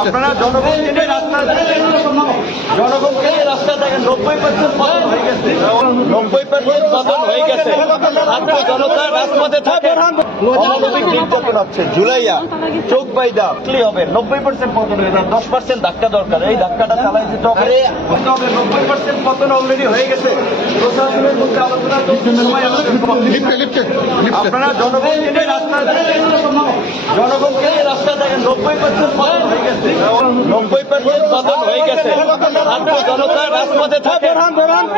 আপনারা জনগণকে নিয়ে রাস্তা দেখেন 90% পতন হয়ে গেছে 90% পতন হয়ে গেছে ছাত্র জনতা রাজপথে থাকে অমানবিক নির্যাতন হচ্ছে জুলাইয়া চোখ বাইদা ক্লি হবে 90% পতন হয়ে যায় 10% ধাক্কা দরকার এই ধাক্কাটা চালাই যেতে হবে 90% পতন অলরেডি হয়ে গেছে প্রশাসনের মধ্যে আলোচনা সময় আপনারা জনগণকে নিয়ে রাস্তা দেখেন 90% পতন হয়ে গেছে 90% পতন হয়ে গেছে ছাত্র জনতা রাজপথে থাকে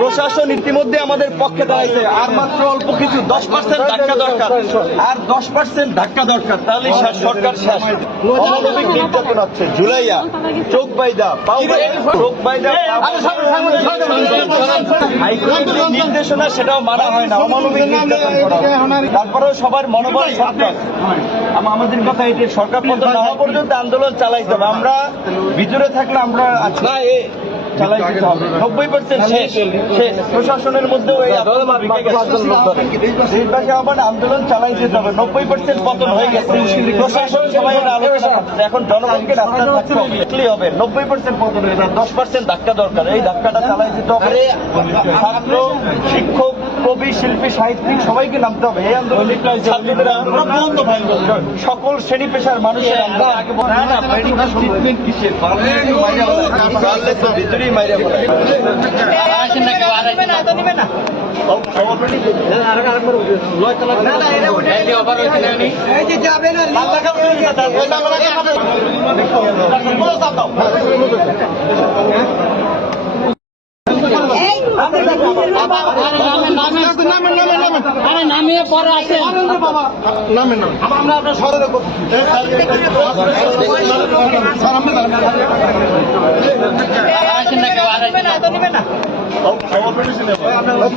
প্রশাসন ইতিমধ্যে আমাদের পক্ষে দাঁড়াইছে আর মাত্র অল্প কিছু 10% ধাক্কা দরকার আর 10% ধাক্কা দরকার তাহলে সরকার শেষ অমানবিক নির্যাতন হচ্ছে জুলাইয়া চোখ বাইদা চোখ বাইদা হাইকোর্টের যে নির্দেশনা সেটাও মানা হয় না অমানবিক নির্যাতন করা তারপরেও সবার মনোবল সরকার আমাদের কথা এটি সরকার পতন না হওয়া পর্যন্ত আন্দোলন চালাইতে হবে আমরা ভিতরে থাকলে আমরা চালাই দিতে হবে 90% শেষ প্রশাসনের মধ্যেও দেশবাসী আবার আন্দোলন চালাই যেতে হবে 90% পতন হয়ে গেছে প্রশাসন সবাই আলোচনা এখন জনগণকে রাস্তা থাকতে হবে 90% পতন হয়ে যায় 10% ধাক্কা দরকার এই ধাক্কাটা চালাই যেতে হবে ছাত্র শিক্ষক কবি শিল্পী সাহিত্যিক সবাইকে নামতে হবে এই আন্দোলন ছাত্রদের সকল শ্রেণী পেশার মানুষের ভিতরেই মাইরা নামিয়ে পরে আছে আমরা আপনার সরকার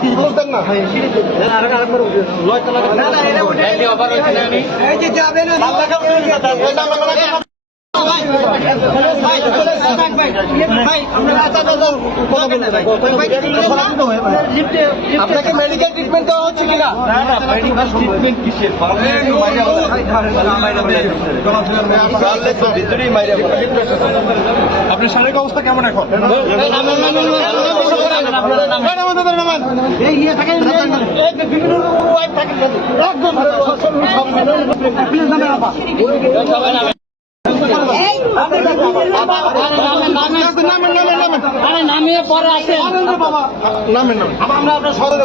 কি বলতেন না আপনাকে মেডিকেল ট্রিটমেন্ট দেওয়া হচ্ছে কিনা মেডিকেল ট্রিটমেন্ট কিসের ভিতরেই মাইরা আপনার শারীরিক অবস্থা কেমন এখন নামিয়ে পরে আছে আমরা আপনার সরকার